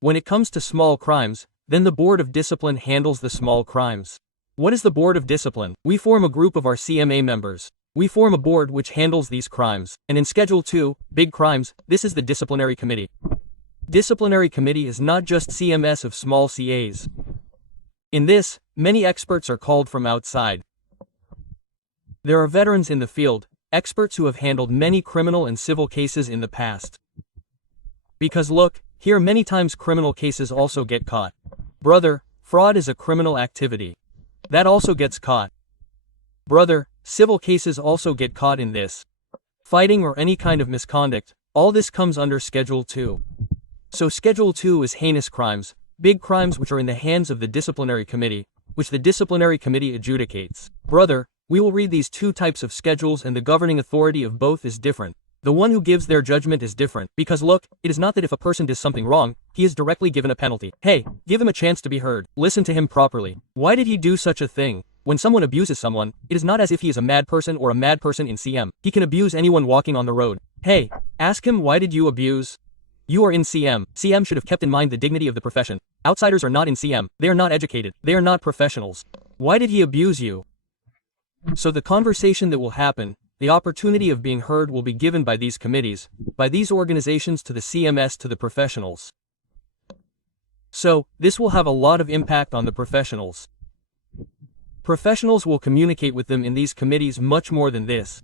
When it comes to small crimes, then the Board of Discipline handles the small crimes. What is the Board of Discipline? We form a group of our CMA members. We form a board which handles these crimes. And in Schedule 2, big crimes, this is the disciplinary committee. Disciplinary committee is not just CMS of small CAs. In this, many experts are called from outside. There are veterans in the field, experts who have handled many criminal and civil cases in the past. Because look, here many times criminal cases also get caught. Brother, fraud is a criminal activity. That also gets caught. Brother, civil cases also get caught in this. Fighting or any kind of misconduct, all this comes under Schedule 2. So Schedule 2 is heinous crimes, big crimes which are in the hands of the disciplinary committee, which the disciplinary committee adjudicates. Brother, we will read these two types of schedules and the governing authority of both is different. The one who gives their judgment is different, because look, it is not that if a person does something wrong, he is directly given a penalty. Hey, give him a chance to be heard. Listen to him properly. Why did he do such a thing? When someone abuses someone, it is not as if he is a mad person or a mad person in CM. He can abuse anyone walking on the road. Hey, ask him why did you abuse? You are in CM. CM should have kept in mind the dignity of the profession. Outsiders are not in CM. They are not educated. They are not professionals. Why did he abuse you? So the conversation that will happen, the opportunity of being heard will be given by these committees, by these organizations to the CMS to the professionals. So, this will have a lot of impact on the professionals. Professionals will communicate with them in these committees much more than this.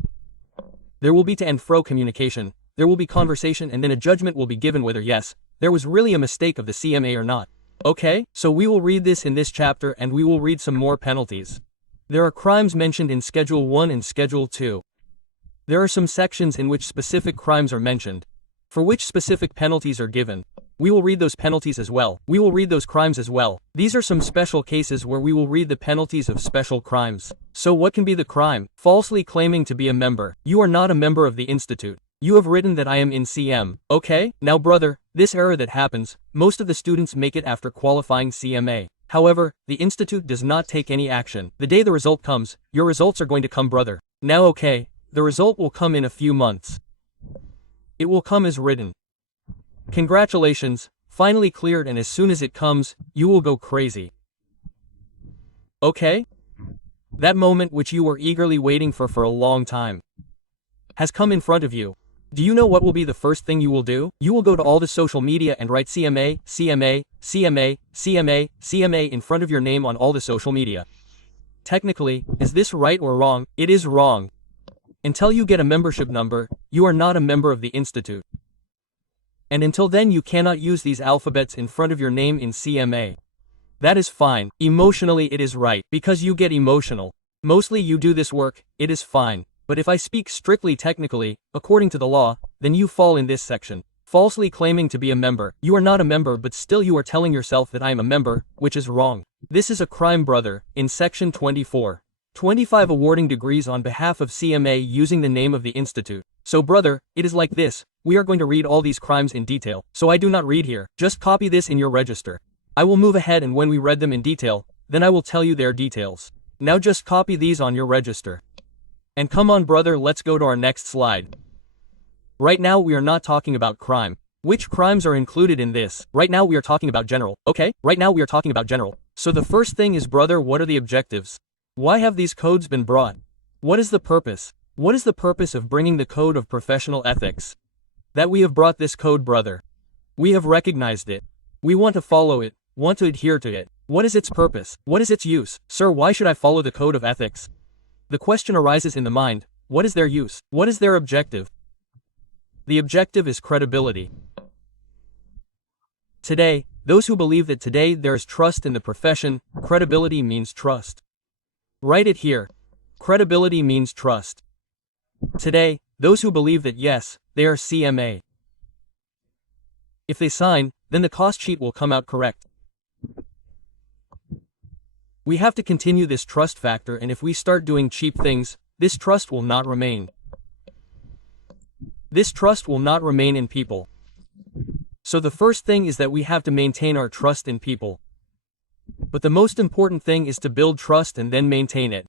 There will be to and fro communication, there will be conversation, and then a judgment will be given whether yes, there was really a mistake of the CMA or not. Okay, so we will read this in this chapter and we will read some more penalties. There are crimes mentioned in Schedule 1 and Schedule 2. There are some sections in which specific crimes are mentioned, for which specific penalties are given. We will read those penalties as well. We will read those crimes as well. These are some special cases where we will read the penalties of special crimes. So what can be the crime? Falsely claiming to be a member. You are not a member of the institute. You have written that I am in CM. Okay? Now brother, this error that happens, most of the students make it after qualifying CMA. However, the institute does not take any action. The day the result comes, your results are going to come brother. Now okay, the result will come in a few months. It will come as written. Congratulations, finally cleared, and as soon as it comes, you will go crazy. Okay? That moment which you were eagerly waiting for a long time has come in front of you. Do you know what will be the first thing you will do? You will go to all the social media and write CMA, CMA, CMA, CMA, CMA in front of your name on all the social media. Technically, is this right or wrong? It is wrong. Until you get a membership number, you are not a member of the institute. And until then you cannot use these alphabets in front of your name in CMA. That is fine. Emotionally it is right, because you get emotional. Mostly you do this work, it is fine. But if I speak strictly technically, according to the law, then you fall in this section. Falsely claiming to be a member. You are not a member, but still you are telling yourself that I am a member, which is wrong. This is a crime brother, in section 24. 25 awarding degrees on behalf of CMA using the name of the institute. So brother, it is like this, we are going to read all these crimes in detail, so I do not read here, just copy this in your register. I will move ahead, and when we read them in detail, then I will tell you their details. Now just copy these on your register. And come on brother, let's go to our next slide. Right now we are not talking about crime. Which crimes are included in this? Right now we are talking about general, okay? Right now we are talking about general. So the first thing is brother, what are the objectives? Why have these codes been brought? What is the purpose? What is the purpose of bringing the code of professional ethics? That we have brought this code brother. We have recognized it. We want to follow it, want to adhere to it. What is its purpose? What is its use? Sir, why should I follow the code of ethics? The question arises in the mind, what is their use? What is their objective? The objective is credibility. Today, those who believe that today there is trust in the profession, credibility means trust. Write it here. Credibility means trust. Today, those who believe that yes, they are CMA. If they sign, then the cost sheet will come out correct. We have to continue this trust factor, and if we start doing cheap things, this trust will not remain. This trust will not remain in people. So the first thing is that we have to maintain our trust in people. But the most important thing is to build trust and then maintain it.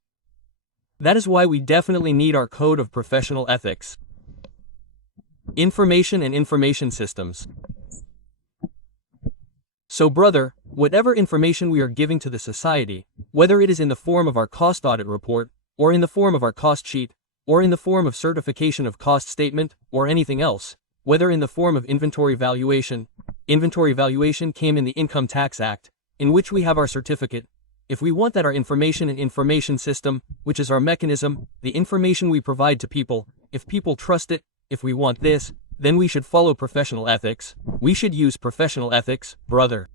That is why we definitely need our code of professional ethics. Information and information systems. So brother, whatever information we are giving to the society, whether it is in the form of our cost audit report, or in the form of our cost sheet, or in the form of certification of cost statement, or anything else, whether in the form of inventory valuation came in the Income Tax Act, in which we have our certificate. If we want that our information and information system, which is our mechanism, the information we provide to people, if people trust it, if we want this, then we should follow professional ethics. We should use professional ethics, brother.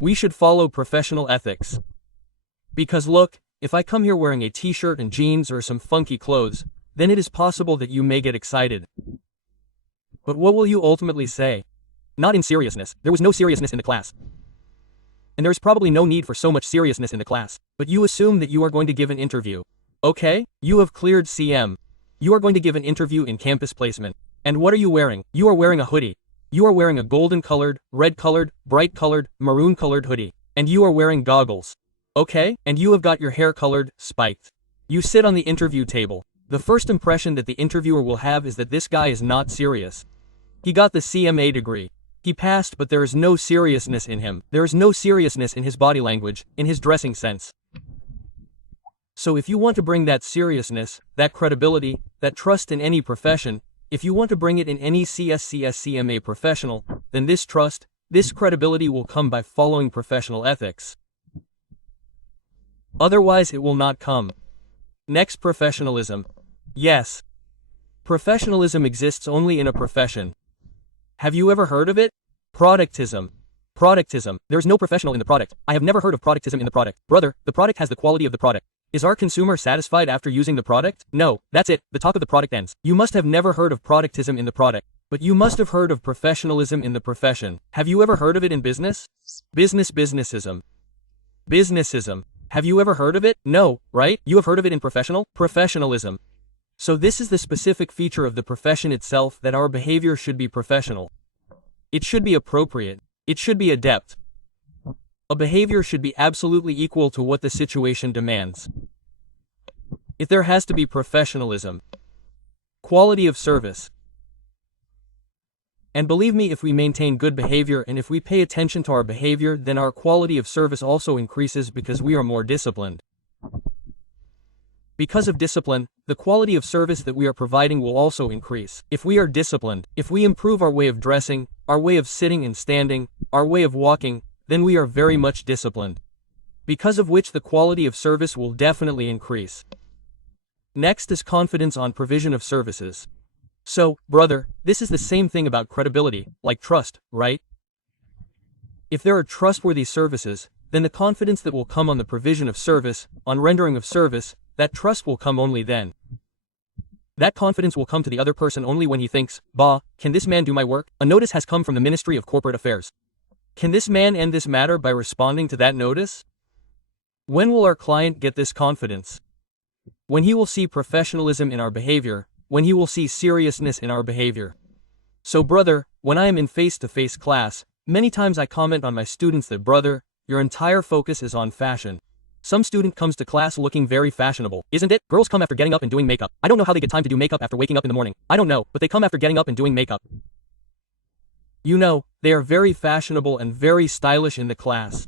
We should follow professional ethics. Because look, if I come here wearing a t-shirt and jeans or some funky clothes, then it is possible that you may get excited. But what will you ultimately say? Not in seriousness. There was no seriousness in the class. And there is probably no need for so much seriousness in the class. But you assume that you are going to give an interview. Okay? You have cleared CM. You are going to give an interview in campus placement. And what are you wearing? You are wearing a hoodie. You are wearing a golden-colored, red-colored, bright-colored, maroon-colored hoodie. And you are wearing goggles. Okay? And you have got your hair colored, spiked. You sit on the interview table. The first impression that the interviewer will have is that this guy is not serious. He got the CMA degree. He passed, but there is no seriousness in him. There is no seriousness in his body language, in his dressing sense. So if you want to bring that seriousness, that credibility, that trust in any profession, if you want to bring it in any CMA professional, then this trust, this credibility will come by following professional ethics. Otherwise it will not come. Next, professionalism. Yes. Professionalism exists only in a profession. Have you ever heard of it? Productism. Productism. There's no professional in the product. I have never heard of productism in the product. Brother, the product has the quality of the product. Is our consumer satisfied after using the product? No, that's it. The talk of the product ends. You must have never heard of productism in the product. But you must have heard of professionalism in the profession. Have you ever heard of it in business? Businessism. Businessism. Have you ever heard of it? No, right? You have heard of it in professionalism. So this is the specific feature of the profession itself, that our behavior should be professional. It should be appropriate. It should be adept. A behavior should be absolutely equal to what the situation demands. If there has to be professionalism. Quality of service. And believe me, if we maintain good behavior and if we pay attention to our behavior, then our quality of service also increases because we are more disciplined. Because of discipline, the quality of service that we are providing will also increase. If we are disciplined, if we improve our way of dressing, our way of sitting and standing, our way of walking, then we are very much disciplined. Because of which the quality of service will definitely increase. Next is confidence on provision of services. So, brother, this is the same thing about credibility, like trust, right? If there are trustworthy services, then the confidence that will come on the provision of service, on rendering of service, that trust will come only then. That confidence will come to the other person only when he thinks, "Bah, can this man do my work? A notice has come from the Ministry of Corporate Affairs. Can this man end this matter by responding to that notice?" When will our client get this confidence? When he will see professionalism in our behavior, when he will see seriousness in our behavior. So brother, when I am in face-to-face class, many times I comment on my students that, brother, your entire focus is on fashion. Some student comes to class looking very fashionable, isn't it? Girls come after getting up and doing makeup. I don't know how they get time to do makeup after waking up in the morning. I don't know, but they come after getting up and doing makeup. You know, they are very fashionable and very stylish in the class.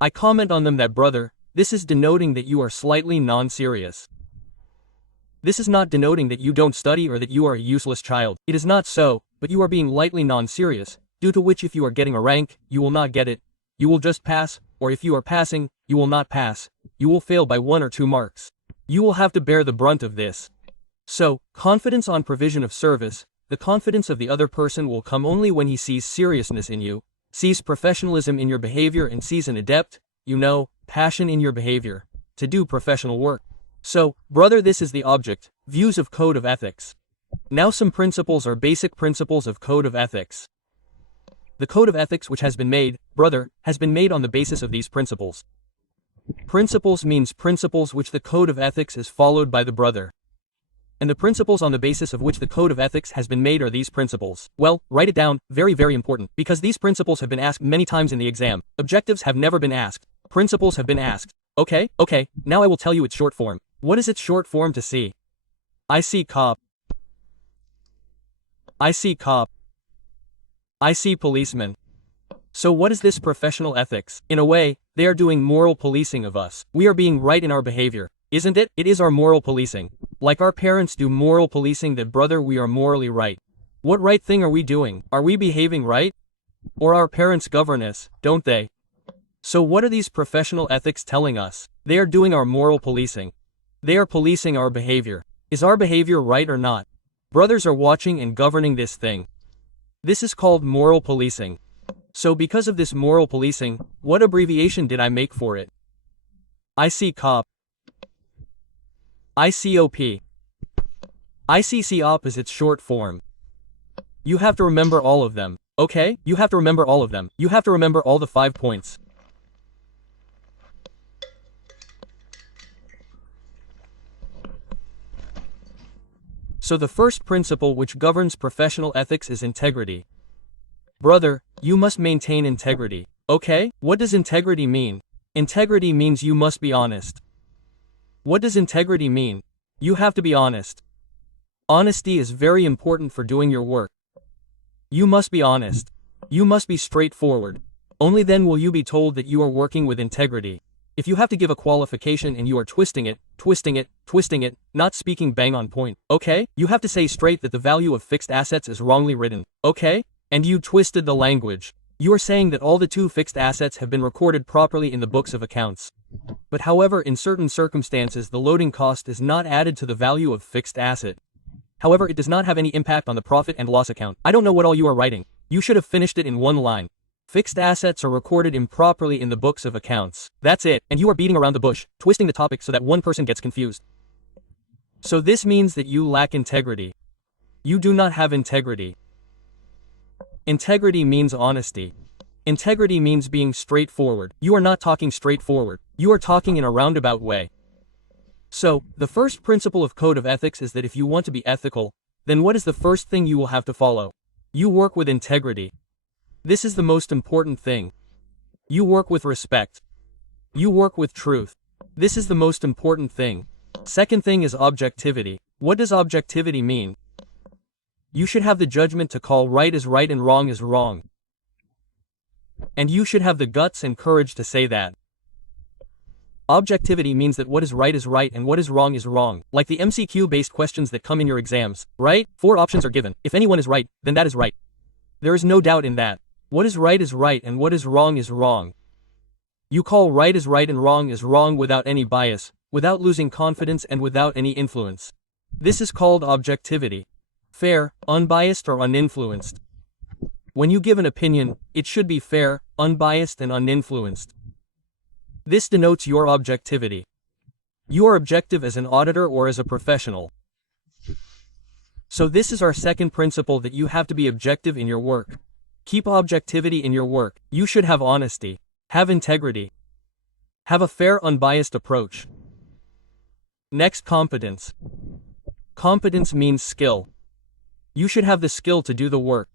I comment on them that, brother, this is denoting that you are slightly non-serious. This is not denoting that you don't study or that you are a useless child. It is not so, but you are being lightly non-serious, due to which if you are getting a rank, you will not get it. You will just pass, or if you are passing, you will not pass. You will fail by 1 or 2 marks. You will have to bear the brunt of this. So, confidence on provision of service, the confidence of the other person will come only when he sees seriousness in you, sees professionalism in your behavior and sees an adept, passion in your behavior, to do professional work. So, brother, this is the object, views of code of ethics. Now some principles are basic principles of code of ethics. The code of ethics which has been made, brother, has been made on the basis of these principles. Principles means principles which the code of ethics is followed by the brother. And the principles on the basis of which the code of ethics has been made are these principles. Well, write it down, very very important, because these principles have been asked many times in the exam. Objectives have never been asked. Principles have been asked. Okay, now I will tell you its short form. What is its short form to see? I see cop. I see cop. I see policeman. So what is this professional ethics? In a way, they are doing moral policing of us. We are being right in our behavior, isn't it? It is our moral policing. Like our parents do moral policing, that brother, we are morally right. What right thing are we doing? Are we behaving right? Or our parents govern us, don't they? So what are these professional ethics telling us? They are doing our moral policing. They are policing our behavior. Is our behavior right or not? Brothers are watching and governing this thing. This is called moral policing. So because of this moral policing, what abbreviation did I make for it? ICCOP. ICOP. ICCOP is its short form. You have to remember all of them, okay? You have to remember all of them. You have to remember all the 5 points. So the first principle which governs professional ethics is integrity. Brother, you must maintain integrity. Okay? What does integrity mean? Integrity means you must be honest. What does integrity mean? You have to be honest. Honesty is very important for doing your work. You must be honest. You must be straightforward. Only then will you be told that you are working with integrity. If you have to give a qualification and you are twisting it, not speaking bang on point, okay? You have to say straight that the value of fixed assets is wrongly written, okay? And you twisted the language. You are saying that all the two fixed assets have been recorded properly in the books of accounts. But however, in certain circumstances the loading cost is not added to the value of fixed asset. However, it does not have any impact on the profit and loss account. I don't know what all you are writing. You should have finished it in one line. Fixed assets are recorded improperly in the books of accounts. That's it, and you are beating around the bush, twisting the topic so that one person gets confused. So this means that you lack integrity. You do not have integrity. Integrity means honesty. Integrity means being straightforward. You are not talking straightforward. You are talking in a roundabout way. So, the first principle of code of ethics is that if you want to be ethical, then what is the first thing you will have to follow? You work with integrity. This is the most important thing. You work with respect. You work with truth. This is the most important thing. Second thing is objectivity. What does objectivity mean? You should have the judgment to call right is right and wrong is wrong. And you should have the guts and courage to say that. Objectivity means that what is right and what is wrong, like the MCQ-based questions that come in your exams, right? 4 options are given. If any one is right, then that is right. There is no doubt in that. What is right and what is wrong. You call right is right and wrong is wrong without any bias, without losing confidence and without any influence. This is called objectivity. Fair, unbiased or uninfluenced. When you give an opinion, it should be fair, unbiased and uninfluenced. This denotes your objectivity. You are objective as an auditor or as a professional. So this is our second principle, that you have to be objective in your work. Keep objectivity in your work. You should have honesty. Have integrity. Have a fair, unbiased approach. Next, competence. Competence means skill. You should have the skill to do the work.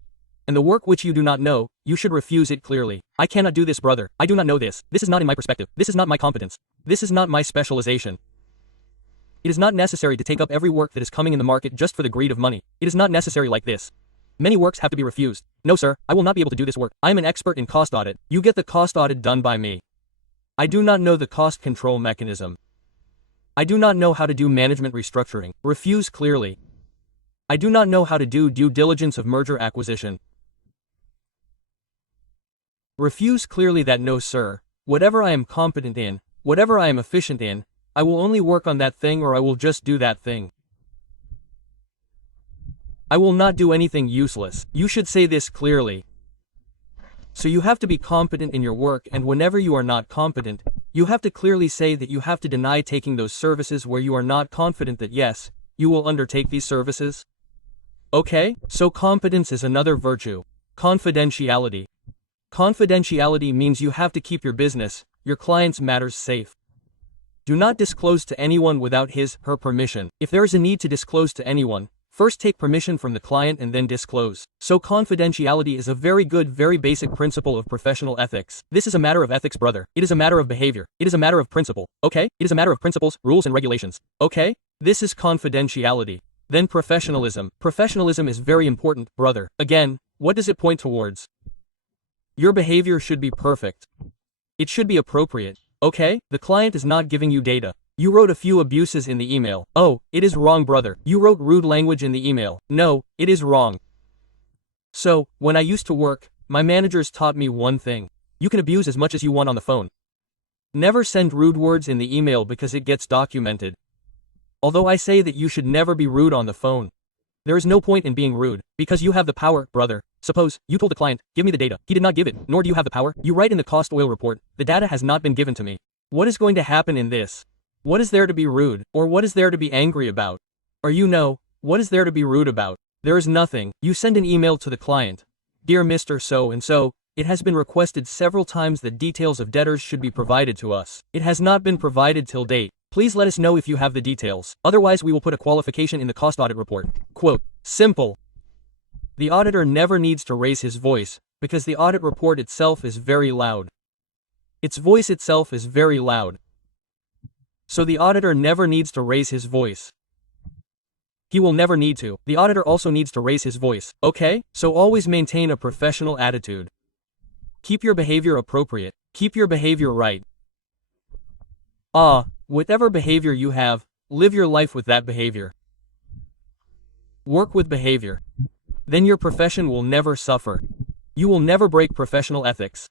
And the work which you do not know, you should refuse it clearly. I cannot do this, brother. I do not know this. This is not in my perspective. This is not my competence. This is not my specialization. It is not necessary to take up every work that is coming in the market just for the greed of money. It is not necessary like this. Many works have to be refused. No sir, I will not be able to do this work. I am an expert in cost audit. You get the cost audit done by me. I do not know the cost control mechanism. I do not know how to do management restructuring. Refuse clearly. I do not know how to do due diligence of merger acquisition. Refuse clearly that no sir, whatever I am competent in, whatever I am efficient in, I will only work on that thing or I will just do that thing. I will not do anything useless. You should say this clearly. So you have to be competent in your work, and whenever you are not competent, you have to clearly say that you have to deny taking those services where you are not confident that yes, you will undertake these services. Okay? So competence is another virtue. Confidentiality. Confidentiality means you have to keep your business, your client's matters safe. Do not disclose to anyone without his/her permission. If there is a need to disclose to anyone, first take permission from the client and then disclose. So confidentiality is a very good, very basic principle of professional ethics. This is a matter of ethics, brother. It is a matter of behavior. It is a matter of principle. Okay? It is a matter of principles, rules and regulations. Okay? This is confidentiality. Then professionalism. Professionalism is very important, brother. Again, what does it point towards? Your behavior should be perfect. It should be appropriate. Okay? The client is not giving you data. You wrote a few abuses in the email. Oh, it is wrong, brother. You wrote rude language in the email. No, it is wrong. So, when I used to work, my managers taught me one thing. You can abuse as much as you want on the phone. Never send rude words in the email because it gets documented. Although I say that you should never be rude on the phone. There is no point in being rude, because you have the power, brother. Suppose, you told the client, give me the data. He did not give it, nor do you have the power. You write in the cost oil report, the data has not been given to me. What is going to happen in this? What is there to be rude, or what is there to be angry about? Or you know, what is there to be rude about? There is nothing. You send an email to the client. Dear Mr. So-and-so, it has been requested several times that details of debtors should be provided to us. It has not been provided till date. Please let us know if you have the details. Otherwise we will put a qualification in the cost audit report. Quote, simple. The auditor never needs to raise his voice, because the audit report itself is very loud. Its voice itself is very loud. So the auditor never needs to raise his voice. He will never need to. The auditor also needs to raise his voice, okay? So always maintain a professional attitude. Keep your behavior appropriate. Keep your behavior right. Whatever behavior you have, live your life with that behavior. Work with behavior. Then your profession will never suffer. You will never break professional ethics.